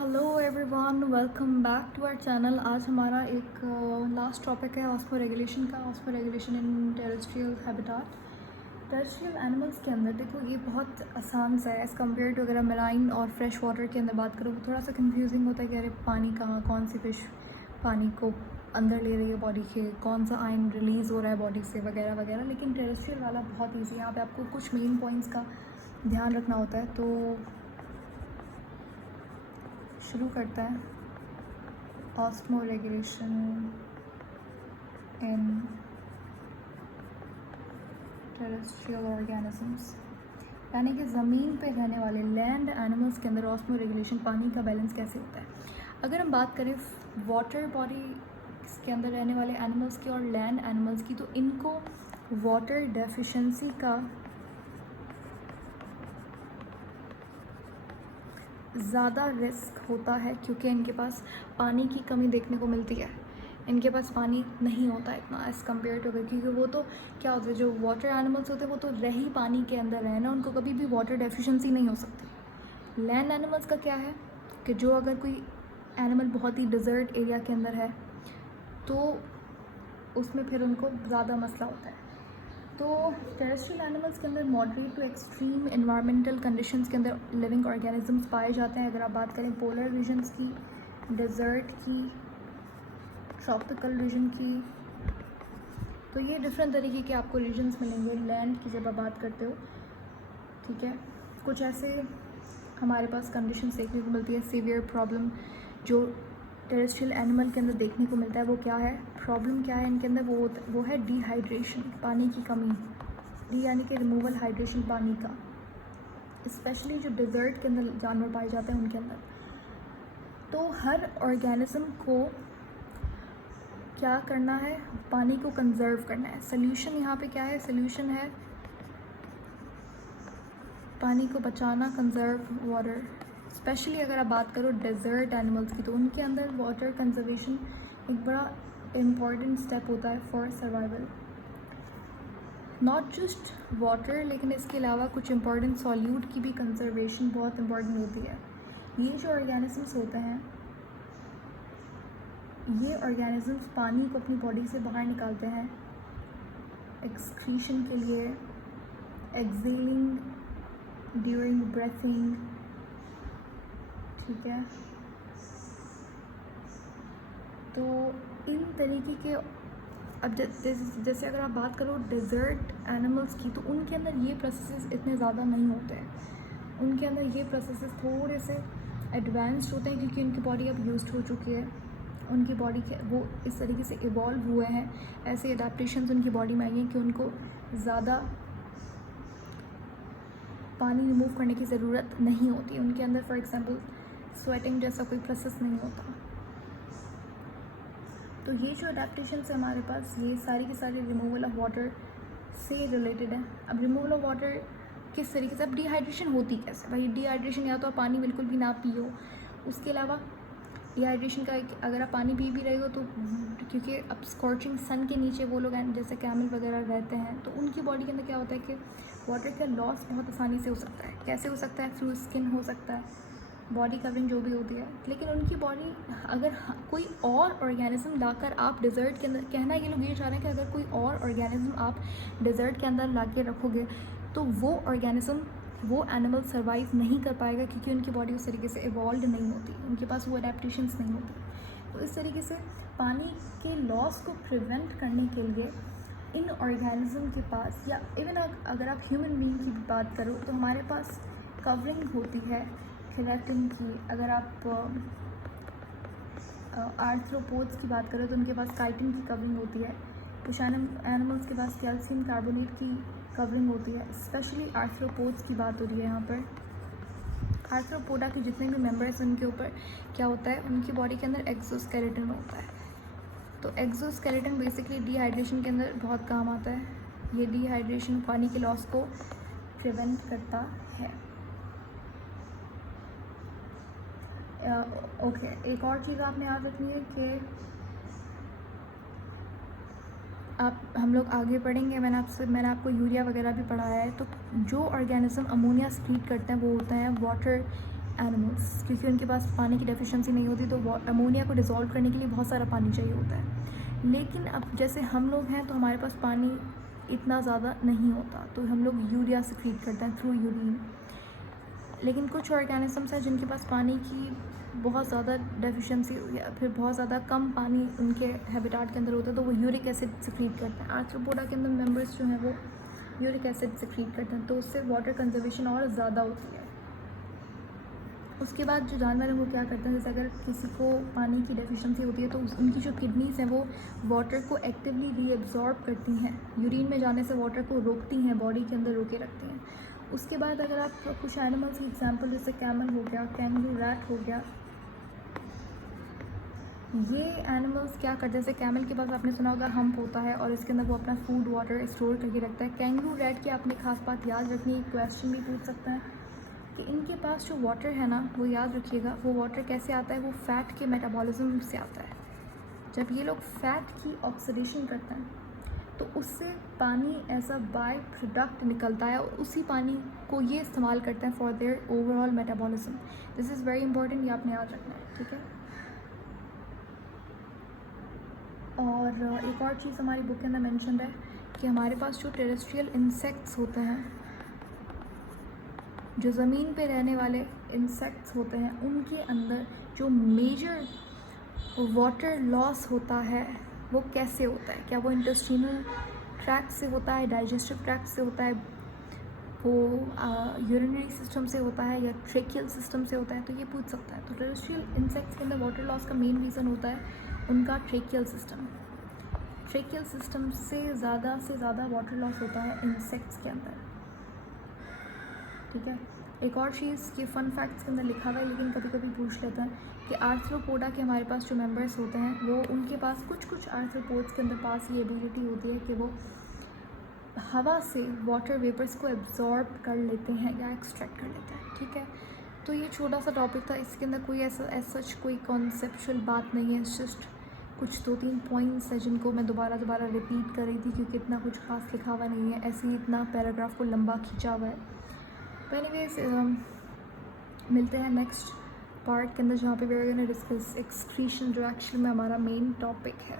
Hello everyone, welcome back to our channel. आज हमारा एक लास्ट टॉपिक है ऑस्मो रेगुलेशन का। Osmoregulation in terrestrial habitat. Terrestrial animals के अंदर देखो ये बहुत आसान सा है एज़ कम्पेयर टू अगर आप मराइन और फ्रेश वाटर के अंदर बात करो। थोड़ा सा कंफ्यूजिंग होता है कि अरे पानी कहाँ, कौन सी फिश पानी को अंदर ले रही है बॉडी के, कौन सा आयन रिलीज़ हो रहा है बॉडी से वगैरह वगैरह। लेकिन टेरेस्ट्रियल वाला बहुत ईजी है। यहाँ पे आपको कुछ मेन पॉइंट्स का ध्यान रखना होता है। तो शुरू करता है osmoregulation in terrestrial organisms, यानी कि ज़मीन पे रहने वाले लैंड एनिमल्स के अंदर ऑस्मो रेगुलेशन, पानी का बैलेंस कैसे होता है। अगर हम बात करें वाटर बॉडी के अंदर रहने वाले एनिमल्स की और लैंड एनिमल्स की, तो इनको वाटर डेफिशिएंसी का ज़्यादा रिस्क होता है क्योंकि इनके पास पानी की कमी देखने को मिलती है। इनके पास पानी नहीं होता इतना एज़ कम्पेयर टू अदर, क्योंकि वो तो क्या होता है, जो वाटर एनिमल्स होते हैं वो तो रही पानी के अंदर रहे ना, उनको कभी भी वाटर डेफिशिएंसी नहीं हो सकती। लैंड एनिमल्स का क्या है कि जो अगर कोई एनिमल बहुत ही डिज़र्ट एरिया के अंदर है तो उसमें फिर उनको ज़्यादा मसला होता है। तो टेरेस्ट्रियल एनिमल्स के अंदर moderate to extreme environmental conditions के अंदर लिविंग ऑर्गेनिजम्स पाए जाते हैं। अगर आप बात करें पोलर रीजन्स की, डेजर्ट की, ट्रॉपिकल रीजन की, तो ये डिफरेंट तरीके के आपको रीजन्स मिलेंगे लैंड की जब आप बात करते हो। ठीक है, कुछ ऐसे हमारे पास कंडीशंस देखने को मिलती है। सीवियर प्रॉब्लम जो टेरेस्ट्रियल एनिमल के अंदर देखने को मिलता है वो क्या है, प्रॉब्लम क्या है इनके अंदर, वो है डिहाइड्रेशन, पानी की कमी। डी यानी कि रिमूवल, हाइड्रेशन पानी का, स्पेशली जो डिज़र्ट के अंदर जानवर पाए जाते हैं उनके अंदर। तो हर ऑर्गेनिज्म को क्या करना है, पानी को कंजर्व करना है। सोल्यूशन यहाँ पे क्या है, सोल्यूशन है पानी को बचाना, कंजर्व वाटर। स्पेशली अगर आप बात करो डेजर्ट एनिमल्स की, तो उनके अंदर वाटर कंजर्वेशन एक बड़ा इम्पॉर्टेंट स्टेप होता है for survival. Not just water, लेकिन इसके अलावा कुछ इम्पॉर्टेंट सॉल्यूट की भी कंजर्वेशन बहुत इम्पॉर्टेंट होती है। ये जो ऑर्गेनिजम्स होते हैं, ये ऑर्गेनिजम्स पानी को अपनी बॉडी से बाहर निकालते हैं एक्सक्रीशन के लिए, एक्सेलिंग ड्यूरिंग ब्रेथिंग। ठीक है, तो इन तरीके के अब जैसे अगर आप बात करो डेजर्ट एनिमल्स की, तो उनके अंदर ये प्रोसेसेस इतने ज़्यादा नहीं होते हैं। उनके अंदर ये प्रोसेसेस थोड़े से एडवांस्ड होते हैं क्योंकि उनकी बॉडी अब यूज्ड हो चुकी है। उनकी बॉडी के वो इस तरीके से इवॉल्व हुए हैं, ऐसे अडेप्टेशंस उनकी बॉडी में आई हैं कि उनको ज़्यादा पानी रिमूव करने की ज़रूरत नहीं होती। उनके अंदर फॉर एग्जांपल स्वेटिंग जैसा कोई प्रोसेस नहीं होता। तो ये जो अडेप्टेशंस है हमारे पास, ये सारी की सारी रिमूवल ऑफ वाटर से रिलेटेड है। अब रिमूवल ऑफ वाटर किस तरीके से, अब डिहाइड्रेशन होती कैसे भाई। डिहाइड्रेशन या तो आप पानी बिल्कुल भी ना पियो, उसके अलावा डिहाइड्रेशन का अगर आप पानी पी भी रहे हो तो क्योंकि अब स्कॉर्चिंग सन के नीचे वो लोग हैं जैसे कैमल वगैरह रहते हैं, तो उनकी बॉडी के अंदर क्या होता है कि वाटर का लॉस बहुत आसानी से हो सकता है। कैसे हो सकता है, थ्रू स्किन हो सकता है, बॉडी कवरिंग जो भी होती है। लेकिन उनकी बॉडी अगर कोई और ऑर्गेनिज्म लाकर आप डिज़र्ट के अंदर, कहना ये लोग ये चाह रहे हैं कि अगर कोई और ऑर्गेनिज्म आप डिज़र्ट के अंदर ला के रखोगे तो वो ऑर्गेनिज्म, वो एनिमल सर्वाइव नहीं कर पाएगा क्योंकि उनकी बॉडी उस तरीके से इवॉल्व नहीं होती, उनके पास वो अडेप्टेशंस नहीं होती। तो इस तरीके से पानी के लॉस को प्रिवेंट करने के लिए इन ऑर्गेनिज्म के पास, या इवन अगर आप ह्यूमन बीइंग की भी बात करो तो हमारे पास कवरिंग होती है केराटिन की। अगर आप आर्थ्रोपोड्स की बात करें तो उनके पास काइटिन की कवरिंग होती है। कुछ एनिमल्स के पास कैल्शियम कार्बोनेट की कवरिंग होती है। स्पेशली आर्थ्रोपोड्स की बात हो रही है यहाँ पर। आर्थ्रोपोडा के जितने भी मेंबर्स उनके ऊपर क्या होता है, उनकी बॉडी के अंदर एक्सोस्केलेटन होता है। तो एक्सोस्केलेटन बेसिकली डिहाइड्रेशन के अंदर बहुत काम आता है। ये डिहाइड्रेशन पानी के लॉस को प्रिवेंट करता है। ओके, एक और चीज़ आपने याद रखनी है कि हम लोग आगे पढ़ेंगे, मैंने आपको यूरिया वगैरह भी पढ़ाया है। तो जो ऑर्गेनिज्म अमोनिया सीक्रेट करते हैं वो होते हैं वाटर एनिमल्स, क्योंकि उनके पास पानी की डेफिशिएंसी नहीं होती, तो अमोनिया को डिज़ोल्व करने के लिए बहुत सारा पानी चाहिए होता है। लेकिन अब जैसे हम लोग हैं तो हमारे पास पानी इतना ज़्यादा नहीं होता, तो हम लोग यूरिया सिक्रीट करते हैं थ्रू यूरिन। लेकिन कुछ ऑर्गेनिजम्स हैं जिनके पास पानी की बहुत ज़्यादा डेफिशिएंसी या फिर बहुत ज़्यादा कम पानी उनके हैबिटाट के अंदर होता है, तो वो यूरिक एसिड सिक्रीट करते हैं। आर्थ्रोपोडा के अंदर मेंबर्स जो हैं वो यूरिक एसिड सिक्रीट करते हैं, तो उससे वाटर कंजर्वेशन और ज़्यादा होती है। उसके बाद जो जानवर हैं वो क्या करते हैं, जैसे अगर किसी को पानी की डेफिशिएंसी होती है तो उनकी जो किडनीज़ हैं वो वाटर को एक्टिवली रीअब्जॉर्ब करती हैं, यूरिन में जाने से वाटर को रोकती हैं, बॉडी के अंदर रोके रखती हैं। उसके बाद अगर आप कुछ एनिमल्स की एग्जांपल, जैसे कैमल हो गया, कैंगरू रैट हो गया, ये एनिमल्स क्या करते हैं, जैसे कैमल के पास आपने सुना होगा हम्प होता है और इसके अंदर वो अपना फूड वाटर स्टोर करके रखता है। कैंगरू रैट की आपने खास बात याद रखनी, एक क्वेश्चन भी पूछ सकता है कि इनके पास जो वाटर है ना, वो याद रखिएगा, वो वाटर कैसे आता है, वो फैट के मेटाबॉलिज्म से आता है। जब ये लोग फैट की ऑक्सीडेशन करते हैं तो उससे पानी एज अ बाय प्रोडक्ट निकलता है, और उसी पानी को ये इस्तेमाल करते हैं for their overall metabolism. This is very important, ये आपने याद रखना है, ठीक है। और एक और चीज़ हमारी बुक के अंदर मेंशन है कि हमारे पास जो टेरेस्ट्रियल इंसेक्ट्स होते हैं, जो ज़मीन पे रहने वाले इंसेक्ट्स होते हैं, उनके अंदर जो मेजर वाटर लॉस होता है वो कैसे होता है, क्या वो इंटेस्टिनल ट्रैक्ट से होता है, डाइजेस्टिव ट्रैक्ट से होता है, वो यूरिनरी सिस्टम से होता है, या ट्रेकियल सिस्टम से होता है, तो ये पूछ सकता है। तो टेरेस्ट्रियल इंसेक्ट्स के अंदर वाटर लॉस का मेन रीज़न होता है उनका ट्रेकियल सिस्टम। ट्रेकियल सिस्टम से ज़्यादा वाटर लॉस होता है इंसेक्ट्स के अंदर, ठीक है। एक और चीज़, ये फ़न फैक्ट्स के अंदर लिखा हुआ है लेकिन कभी कभी पूछ लेते हैं कि आर्थ्रोपोडा के हमारे पास जो मेंबर्स होते हैं, वो उनके पास कुछ आर्थ्रोपोड्स के अंदर पास ये एबिलिटी होती है कि वो हवा से वाटर वेपर्स को एब्जॉर्ब कर लेते हैं या एक्सट्रैक्ट कर लेते हैं, ठीक है। तो ये छोटा सा टॉपिक था, इसके अंदर कोई ऐसा सच कोई कॉन्सेप्चुअल बात नहीं है, जस्ट कुछ 2-3 पॉइंट्स हैं जिनको मैं दोबारा रिपीट कर रही थी, क्योंकि इतना कुछ खास लिखा हुआ नहीं है, ऐसे ही इतना पैराग्राफ को लंबा खींचा हुआ है। तो एनीवेज मिलते हैं नेक्स्ट पार्ट के अंदर, जहाँ पे we are gonna discuss excretion, जो एक्चुअली में हमारा मेन टॉपिक है।